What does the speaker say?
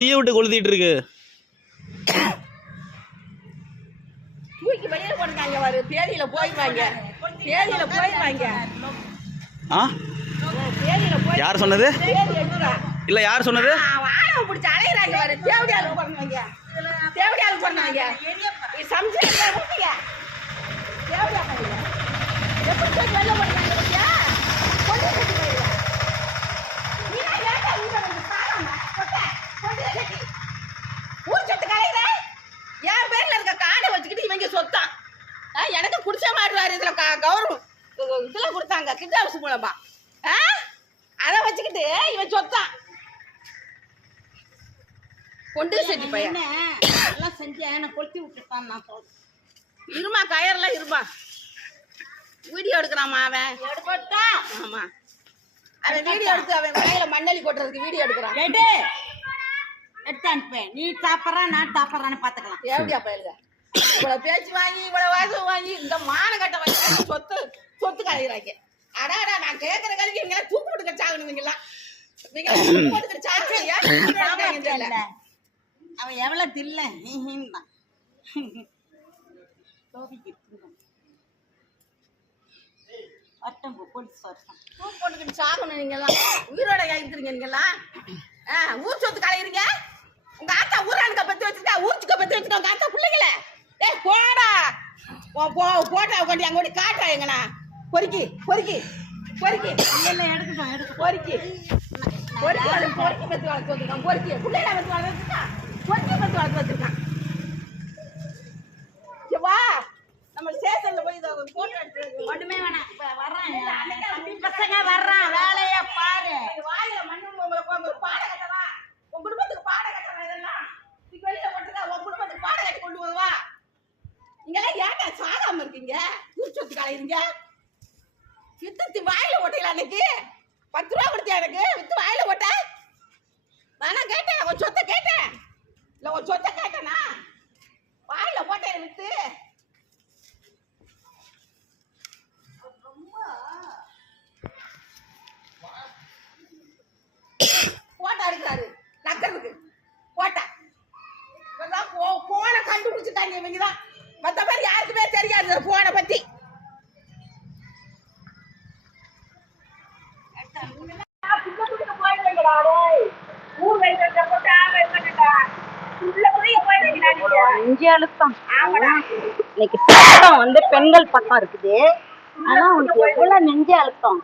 தீய விட்டு கொளுத்திட்டு இருக்கு. தூக்கி வெளியே போடுறாங்க பாரு. தேதியில போயிடுவாங்க. யார் சொன்னது? இல்ல யார் சொன்னது? ஆணவம் பிடிச்சி அலையிறாங்க பாரு. தேவடியாளுக்கு பிறந்தவங்க. சம்சாரியா கொடுத்தீங்க. தேவடியா பண்ணுங்க. எப்படி வெளில போடுறாங்க பத்தியா? கொண்டு கட்டி போயிடுவா. என் பேர்ல இருக்க காடை வச்சுக்கிட்டு இவங்க சொத்தான். எனக்கு குடிச்ச மாடுவாரு. இதுல கௌரவம் இதுல கொடுத்தாங்க கிட்ட ஹவுஸ் மூலமா. அதை வச்சுக்கிட்டு இவன் சொத்தான். கொண்டு செஞ்சு பையன் எல்லாம் செஞ்சு என்ன கொளுத்தி விட்டுட்டான். நான் சொல்றேன் இருமா கயர்லாம் இருமா. வீடியோ எடுக்கிறாமா அவன். ஆமா அவன் வீடியோ எடுத்து அவன் கையில மண்ணலி கொட்டுறதுக்கு வீடியோ எடுக்கிறான். எடுத்து அனுப்பேன். நீ சாப்பிட்றா நான் சாப்பிட்றான்னு பார்த்துக்கலாம். எப்படியா பயிலுங்க இவ்வளோ பேச்சு வாங்கி இவ்வளோ வாசம் வாங்கி இந்த மானக்கட்டை வாங்கி சொத்து கலைகிறாங்க. அடாடா நான் கேட்குற கல்வி இங்கே தூக்கு போட்டு கச்சாகணுங்களா? அவன் எவ்வளோ தில்ல நீதான் தூக்கு போட்டுக்கிட்டு சாகணும். நீங்கெல்லாம் உயிரோட இருக்கிறீங்க. நீங்கெல்லாம் ஊர் சொத்து கலைகிறீங்க. உங்க ஆத்தா ஊரானுக்க பத்தி வச்சிருக்கா. ஊர்ச்சுக்க பத்தி வச்சிருக்கா. உங்க ஆத்தா பிள்ளைங்கள போடா போட்டா கொண்டு அங்க ஓடி காட்டா. எங்கண்ணா பொறுக்கி பொறுக்கி பொறுக்கி எடுக்கட்டும் பொறுக்கி பொறுக்கி பத்தி வளர்த்து வச்சிருக்கான். பொறுக்கி பிள்ளைகள பத்தி வளர்த்துருக்கான். பொறுக்கி பத்தி வளர்த்து வச்சிருக்கான். வா நம்ம ஸ்டேஷன்ல போய் போட்டோ எடுத்து ஒண்ணுமே வேணாம். வர்றேன் பசங்க வர்றான். வேலையா பாரு. வாயில மண்ணு ஒரு பாட கட்டவா. உன் குடும்பத்துக்கு பாட கட்டவா. இதெல்லாம் வெளியில போட்டுக்கா. உன் குடும்பத்துக்கு பாட கட்டி கொண்டு போவா. நீங்களாம் ஏன்டா சாகாம இருக்கீங்க? கூச்சத்து கலையிறீங்க. வித்து வாயில ஓட்டல. அன்னைக்கு 10 ரூபா கொடுத்தியா எனக்கு? வித்து வாயில ஓட்ட நானா கேட்டேன்? உன் சொத்தை கேட்டேன் இல்ல? உன் சொத்தை கேட்டேனா? வாயில போட்டேன் வித்து. போட்டா எடுக்கிறாரு நக்கிறதுக்கு. போட்டா போனை கண்டுபிடிச்சுட்டாங்க இவங்கதான். மற்ற பேர் யாருக்குமே தெரியாது போனை பத்தி. நெஞ்சு அழுத்தம். இன்னைக்கு பக்கம் வந்து பெண்கள் பக்கம் இருக்குது. ஆனா உனக்கு எவ்வளவு நெஞ்சு அழுத்தம்.